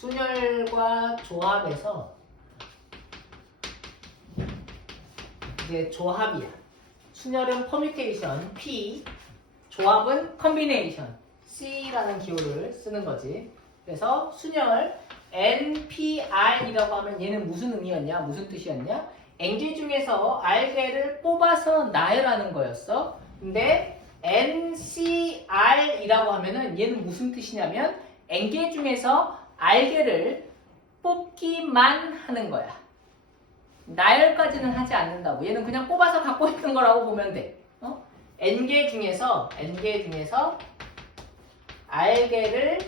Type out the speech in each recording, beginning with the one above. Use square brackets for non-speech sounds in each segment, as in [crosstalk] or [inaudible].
순열과 조합에서 이제 조합이야. 순열은 퍼뮤테이션 P, 조합은 컨비네이션 C라는 기호를 쓰는 거지. 그래서 순열 NPR이라고 하면 얘는 무슨 의미였냐? 무슨 뜻이었냐? 엔기 중에서 알게를 뽑아서 나열하는 거였어. 근데 NCR이라고 하면은 얘는 무슨 뜻이냐면 엔게 중에서 알게를 뽑기만 하는 거야. 나열까지는 하지 않는다고. 얘는 그냥 뽑아서 갖고 있는 거라고 보면 돼. 어? N개 중에서 N개 중에서 알게를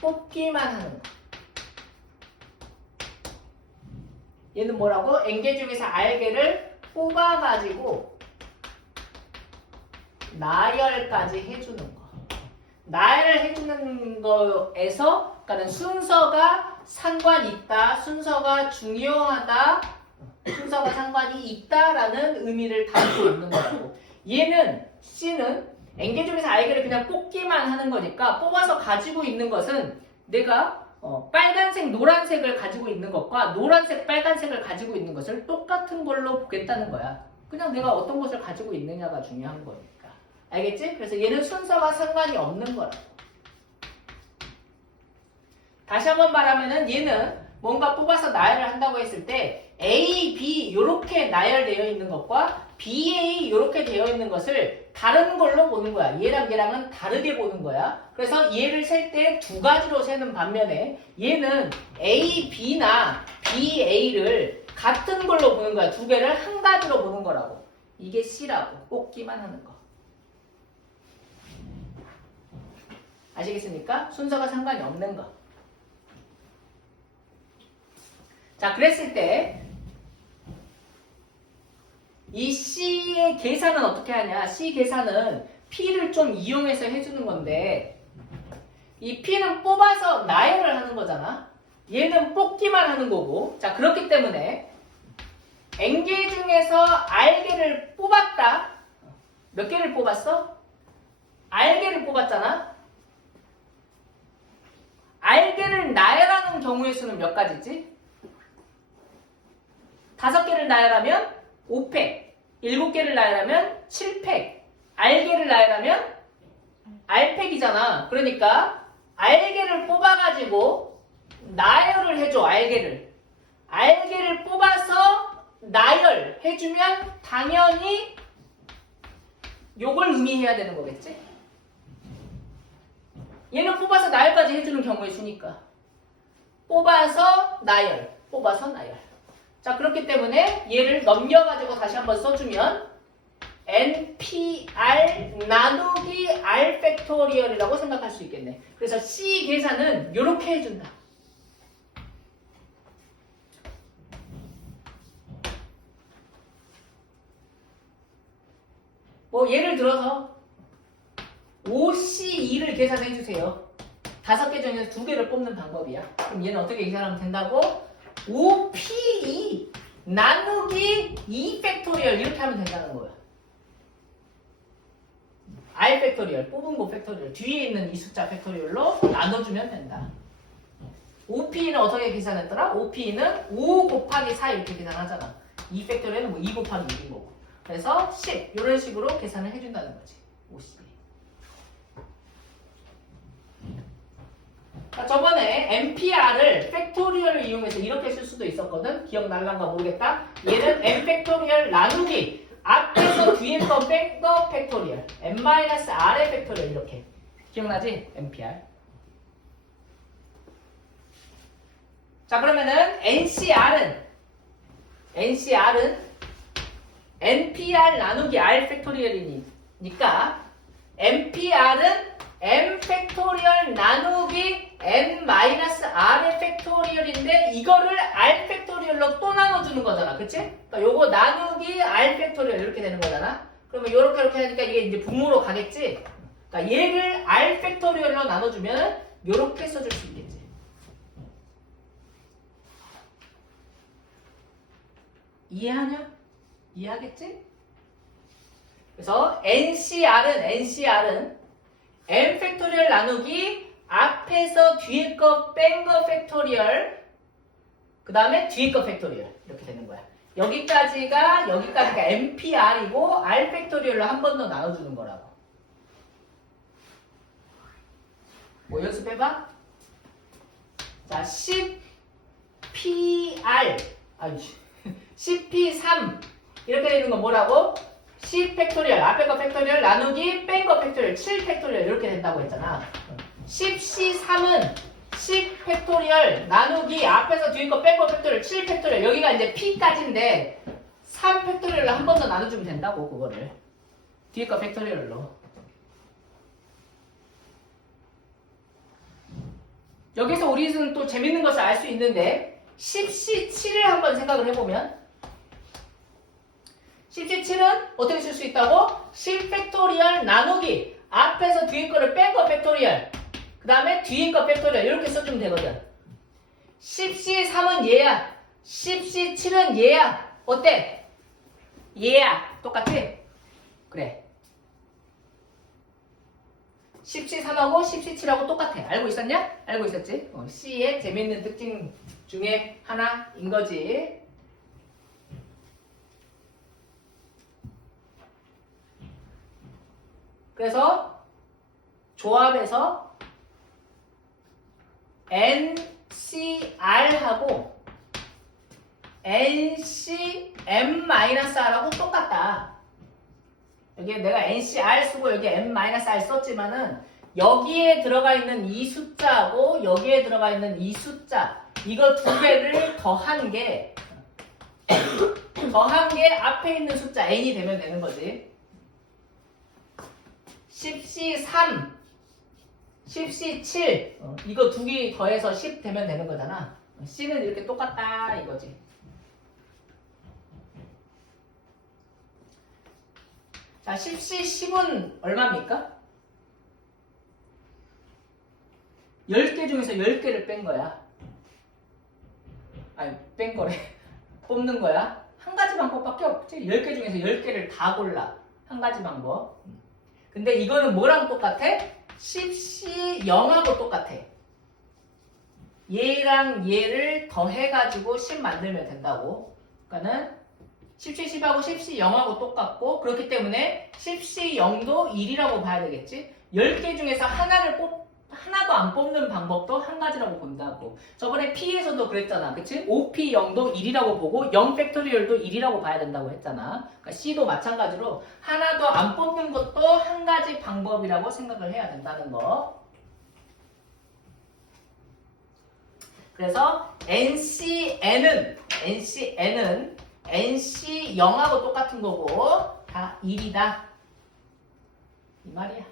뽑기만 하는 거. 얘는 뭐라고? N개 중에서 알게를 뽑아가지고 나열까지 해주는 거. 나열을 해주는 거에서, 그러니까 순서가 상관 있다, 순서가 중요하다, 순서가 상관이 있다라는 의미를 담고 있는 거라고. 얘는 C는 N개 중에서 알게를 그냥 뽑기만 하는 거니까 뽑아서 가지고 있는 것은 내가 어, 빨간색, 노란색을 가지고 있는 것과 노란색, 빨간색을 가지고 있는 것을 똑같은 걸로 보겠다는 거야. 그냥 내가 어떤 것을 가지고 있느냐가 중요한 거니까. 알겠지? 그래서 얘는 순서가 상관이 없는 거라고. 다시 한번 말하면은 얘는 뭔가 뽑아서 나열을 한다고 했을 때 A, B 이렇게 나열되어 있는 것과 BA 이렇게 되어 있는 것을 다른 걸로 보는 거야. 얘랑 얘랑은 다르게 보는 거야. 그래서 얘를 셀 때 두 가지로 세는 반면에 얘는 A, B나 BA를 같은 걸로 보는 거야. 두 개를 한 가지로 보는 거라고. 이게 C라고. 뽑기만 하는 거. 아시겠습니까? 순서가 상관이 없는 거. 자, 그랬을 때 이 C의 계산은 어떻게 하냐? C 계산은 P를 좀 이용해서 해주는 건데 이 P는 뽑아서 나열을 하는 거잖아. 얘는 뽑기만 하는 거고. 자, 그렇기 때문에 N개 중에서 R개를 뽑았다. 몇 개를 뽑았어? R개를 뽑았잖아. R개를 나열하는 경우의 수는 몇 가지지? 다섯 개를 나열하면 5팩, 일곱 개를 나열하면 7팩, R개를 나열하면 R팩이잖아. 그러니까 R개를 뽑아가지고 나열을 해줘, R개를. R개를 뽑아서 나열해주면 당연히 요걸 의미해야 되는 거겠지? 얘는 뽑아서 나열까지 해주는 경우의 수니까. 뽑아서 나열, 뽑아서 나열. 자, 그렇기 때문에 얘를 넘겨가지고 다시 한번 써주면 NPR 나누기 R 팩토리얼이라고 생각할 수 있겠네. 그래서 C 계산은 이렇게 해준다. 뭐 예를 들어서 5C2를 계산해 주세요. 다섯 개 중에서 두 개를 뽑는 방법이야. 그럼 얘는 어떻게 계산하면 된다고? 5P2 나누기 2 팩토리얼 이렇게 하면 된다는 거야. R 팩토리얼, 뽑은 거 팩토리얼, 뒤에 있는 이 숫자 팩토리얼로 나눠주면 된다. 5P는 어떻게 계산했더라? 5P는 5 곱하기 4 이렇게 계산하잖아. 2 팩토리얼은 뭐2 곱하기 6인 거고. 그래서 10 이런 식으로 계산을 해준다는 거지. 50. 저번에 NPR을 팩토리얼을 이용해서 이렇게 쓸 수도 있었거든. 기억날란가 모르겠다. 얘는 n 팩토리얼 나누기 앞에서 뒤에 거 뺀거 팩토리얼 n-r의 팩토리얼 이렇게 기억나지? NPR. 자 그러면은 NCR은 NCR은 NPR 나누기 R 팩토리얼이니까 NPR은 M 팩토리얼 나누기 N-R의 팩토리얼인데 이거를 R 팩토리얼로 또 나눠주는 거잖아. 그치? 그러니까 요거 나누기 R 팩토리얼 이렇게 되는 거잖아. 그러면 요렇게 이렇게 하니까 이게 이제 분모로 가겠지? 그러니까 얘를 R 팩토리얼로 나눠주면 요렇게 써줄 수 있겠지. 이해하냐? 이해하겠지? 그래서 NCR은 NCR은 n 팩토리얼 나누기 앞에서 뒤에 거 뺀 거 팩토리얼 그 다음에 뒤에 거 팩토리얼 이렇게 되는 거야. 여기까지가 여기까지가 MPR이고 R 팩토리얼로 한 번 더 나눠주는 거라고. 뭐 연습해봐? 자, 10PR 아유 10P3 이렇게 되는 건 뭐라고? 10 팩토리얼 앞에 거 팩토리얼 나누기 뺀 거 팩토리얼 7 팩토리얼 이렇게 된다고 했잖아 10C3은 10 팩토리얼 나누기 앞에서 뒤에 거뺀거 팩토리얼 7 팩토리얼 여기가 이제 P까지인데 3 팩토리얼로 한 번 더 나눠주면 된다고 그거를. 뒤에 거 팩토리얼로. 여기서 우리는 또 재밌는 것을 알 수 있는데 10C7을 한번 생각을 해보면 10C7은 어떻게 쓸 수 있다고? 10 팩토리얼 나누기 앞에서 뒤에 거를 뺀 거 팩토리얼 그 다음에 뒤에 거 팩토리얼 이렇게 써주면 되거든 10C3은 얘야 10C7은 얘야 어때? 얘야 똑같아? 그래 10C3하고 10C7하고 똑같아. 알고 있었냐? 알고 있었지? 어, C의 재밌는 특징 중에 하나인 거지. 그래서 조합에서 NCR하고 NCM-R하고 똑같다. 여기 내가 NCR 쓰고 여기 M-R 썼지만은 여기에 들어가 있는 이 숫자하고 여기에 들어가 있는 이 숫자 이거 두 개를 더한 게 더한 게 앞에 있는 숫자 n이 되면 되는 거지. 10C3, 10C7 어, 이거 두 개 더해서 10 되면 되는 거잖아. C는 이렇게 똑같다 이거지. 자, 10C 10은 얼마입니까? 10개 중에서 10개를 뺀 거야. 아니, 뺀 거래. [laughs] 뽑는 거야. 한 가지 방법밖에 없지. 10개 중에서 10개를 다 골라. 한 가지 방법. 근데 이거는 뭐랑 똑같아? 10C 0하고 똑같아. 얘랑 얘를 더해가지고 10 만들면 된다고. 그러니까는 10C 10하고 10C 0하고 똑같고 그렇기 때문에 10C 0도 1이라고 봐야 되겠지 10개 중에서 하나를 뽑 하나도 안 뽑는 방법도 한 가지라고 본다고 저번에 P에서도 그랬잖아 그치? 5P 0도 1이라고 보고 0 팩토리얼도 1이라고 봐야 된다고 했잖아 그러니까 C도 마찬가지로 하나도 안 뽑는 것도 한 가지 방법이라고 생각을 해야 된다는 거 그래서 NCN은 NCN은 NC 0하고 똑같은 거고 다 1이다. 이 말이야.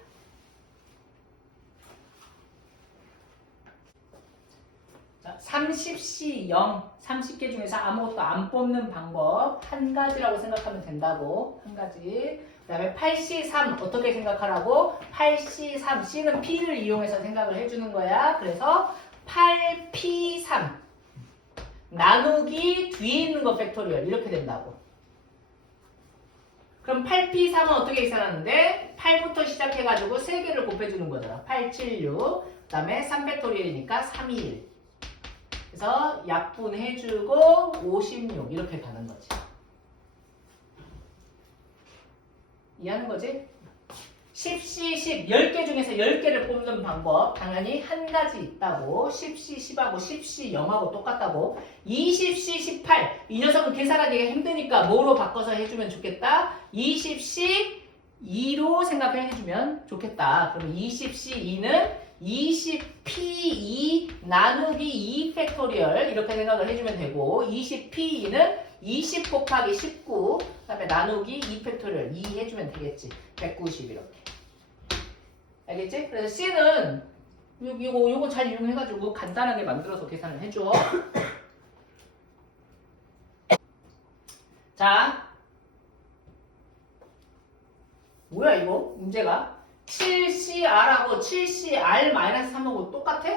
자, 30C 0, 30개 중에서 아무것도 안 뽑는 방법 한 가지라고 생각하면 된다고 한 가지. 그 다음에 8C 3 어떻게 생각하라고? 8C 3 C는 P를 이용해서 생각을 해주는 거야. 그래서 8P 3 나누기 뒤에 있는 거 팩토리얼 이렇게 된다고. 그럼 8P3은 어떻게 계산하는데 8부터 시작해가지고 3개를 곱해주는 거잖아. 8, 7, 6. 그 다음에 3 팩토리얼이니까 3, 2, 1. 그래서 약분해주고 56 이렇게 가는 거지. 이해하는 거지? 10C 10, 10개 중에서 10개를 뽑는 방법. 당연히 한 가지 있다고. 10C 10하고 10C 0하고 똑같다고. 20C 18, 이 녀석은 계산하기가 힘드니까 뭐로 바꿔서 해주면 좋겠다? 20C 2로 생각해 주면 좋겠다. 그럼 20C 2는 20P2 나누기 2 팩토리얼 이렇게 생각을 해주면 되고 20P2는 20 곱하기 19 그다음에 나누기 2 팩토리얼 2 해주면 되겠지. 190 이렇게. 알겠지? 그래서 C는 요, 요거 요거 잘 이용해가지고 간단하게 만들어서 계산을 해줘. 자. 뭐야 이거? 문제가 7CR하고 7CR-3하고 똑같아?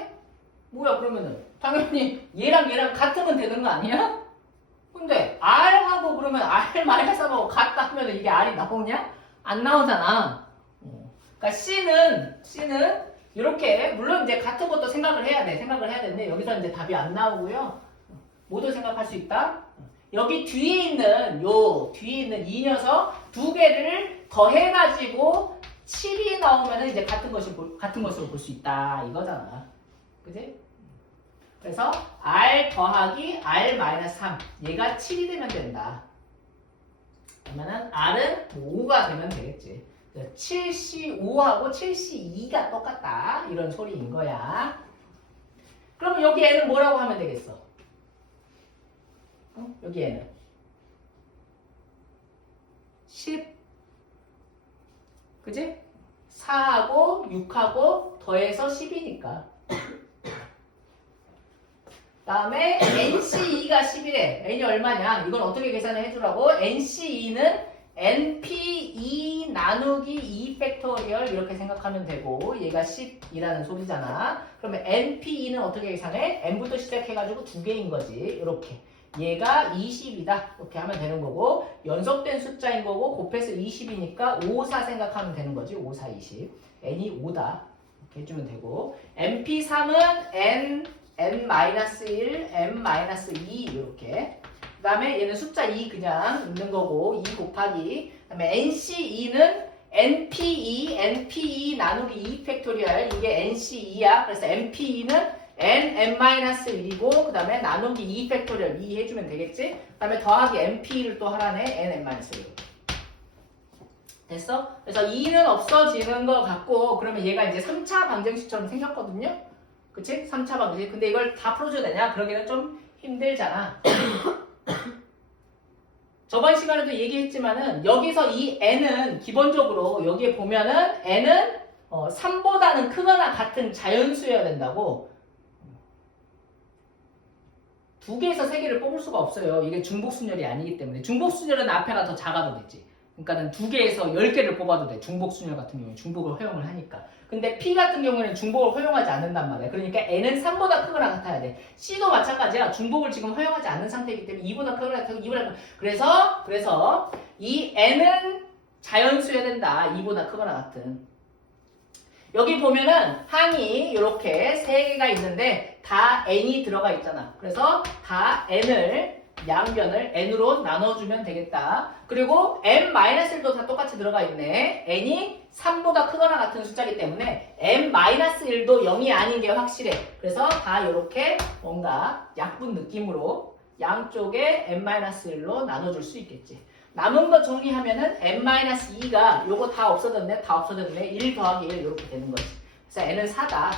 뭐야 그러면은 당연히 얘랑 얘랑 같으면 되는 거 아니야? 근데 R하고 그러면 R-3하고 같다 하면 이게 R이 나오냐? 안 나오잖아 어. 그러니까 C는 C는 이렇게 물론 이제 같은 것도 생각을 해야 돼. 생각을 해야 되는데 여기서 이제 답이 안 나오고요. 모두 생각할 수 있다. 여기 뒤에 있는 요 뒤에 있는 이 녀석 두 개를 더해가지고 7이 나오면 이제 같은 것이 볼- 같은 것으로 볼 수 있다 이거잖아. 그지? 그래서 r 더하기 r 마이너스 3 얘가 7이 되면 된다. 그러면은 r은 5가 되면 되겠지. 7C5하고 7C2가 똑같다. 이런 소리인 거야. 그럼 여기 애는 뭐라고 하면 되겠어? 어? 여기 애는 10 그지? 4하고 6하고 더해서 10이니까 다음에 NC2가 11에 N이 얼마냐? 이건 어떻게 계산을 해주라고? NC2는 NP2 나누기 2 팩토리얼 이렇게 생각하면 되고 얘가 10이라는 소리잖아. 그러면 NP2는 어떻게 계산해? N부터 시작해가지고 두 개인 거지. 이렇게. 얘가 20이다. 이렇게 하면 되는 거고 연속된 숫자인 거고 곱해서 20이니까 5, 4 생각하면 되는 거지. 5, 4, 20. N이 5다. 이렇게 해주면 되고 MP3은 N, N-1, M-2 이렇게 그 다음에 얘는 숫자 2 그냥 있는 거고 2 곱하기 그 다음에 NC2는 NP2, NP2 나누기 2 팩토리얼 이게 NC2야 그래서 NP2는 N, N-1이고 그 다음에 나누기 2 팩토리얼 2 해주면 되겠지 그 다음에 더하기 NP2를 또 하라네 N, N-1 됐어? 그래서 2는 없어지는 것 같고 그러면 얘가 이제 3차 방정식처럼 생겼거든요 그치? 3차 방정식 근데 이걸 다 풀어줘야 되냐? 그러기는 좀 힘들잖아 [coughs] 저번 시간에도 얘기했지만은 여기서 이 n은 기본적으로 여기에 보면은 n은 어, 3보다는 크거나 같은 자연수여야 된다고 두 개에서 세 개를 뽑을 수가 없어요. 이게 중복순열이 아니기 때문에 중복순열은 앞에가 더 작아도 되지. 그러니까는 두 개에서 열 개를 뽑아도 돼. 중복순열 같은 경우에 중복을 허용을 하니까. 근데 P 같은 경우에는 중복을 허용하지 않는단 말이야. 그러니까 N은 3보다 크거나 같아야 돼. C도 마찬가지야. 중복을 지금 허용하지 않는 상태이기 때문에 2보다 크거나 같고 2보다 크거나. 그래서 그래서 이 N은 자연수여야 된다. 2보다 크거나 같은. 여기 보면은 항이 이렇게 세 개가 있는데 다 n이 들어가 있잖아. 그래서 다 n을 양변을 n으로 나눠주면 되겠다. 그리고 n-1도 다 똑같이 들어가 있네. n이 3보다 크거나 같은 숫자이기 때문에 n-1도 0이 아닌 게 확실해. 그래서 다 이렇게 뭔가 약분 느낌으로 양쪽에 n-1로 나눠줄 수 있겠지. 남은 거 정리하면은 n-2가 요거 다 없어졌네, 다 없어졌네. 1 더하기 1 이렇게 되는 거지. 그래서 n은 4다.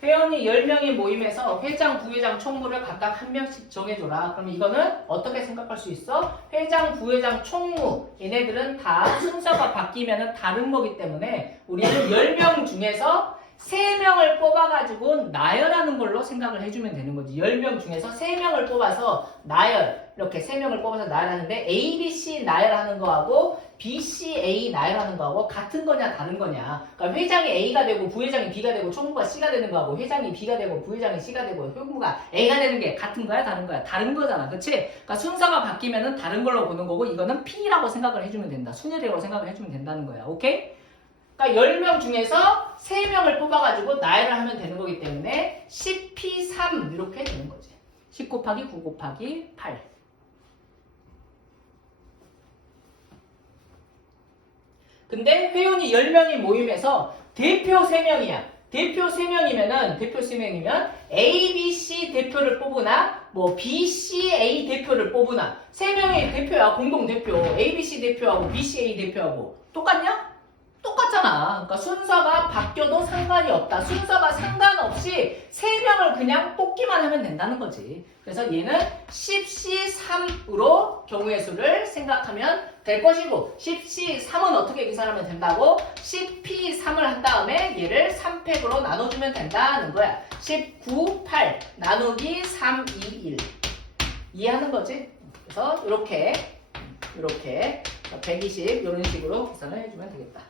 회원이 10명이 모임에서 회장, 부회장, 총무를 각각 한 명씩 정해줘라. 그럼 이거는 어떻게 생각할 수 있어? 회장, 부회장, 총무 얘네들은 다 순서가 바뀌면 다른 거기 때문에 우리는 10명 중에서 3명을 뽑아가지고 나열하는 걸로 생각을 해주면 되는 거지. 10명 중에서 3명을 뽑아서 나열, 이렇게 3명을 뽑아서 나열하는데 A, B, C 나열하는 거하고 B, C, A 나열하는 거하고 같은 거냐 다른 거냐. 그러니까 회장이 A가 되고 부회장이 B가 되고 총무가 C가 되는 거하고 회장이 B가 되고 부회장이 C가 되고 총무가 A가 되는 게 같은 거야 다른 거야? 다른 거잖아. 그치? 그러니까 순서가 바뀌면은 다른 걸로 보는 거고 이거는 P라고 생각을 해주면 된다. 순열이라고 생각을 해주면 된다는 거야. 오케이? 그러니까 10명 중에서 3명을 뽑아가지고 나열을 하면 되는 거기 때문에 10P3 이렇게 되는 거지. 10 곱하기 9 곱하기 8. 근데 회원이 10명이 모임에서 대표 3명이야. 대표 3명이면은, 대표 3명이면 A, B, C 대표를 뽑으나, 뭐 B, C, A 대표를 뽑으나, 3명의 대표야, 공동 대표. A, B, C 대표하고 B, C, A 대표하고. 똑같냐? 똑같잖아. 그러니까 순서가 바뀌어도 상관이 없다. 순서가 상관없이 세 명을 그냥 뽑기만 하면 된다는 거지. 그래서 얘는 10C3으로 경우의 수를 생각하면 될 것이고 10C3은 어떻게 계산하면 된다고? 10P3을 한 다음에 얘를 3팩으로 나눠주면 된다는 거야. 19, 8 나누기 3, 2, 1 이해하는 거지? 그래서 이렇게 이렇게 120 이런 식으로 계산을 해주면 되겠다.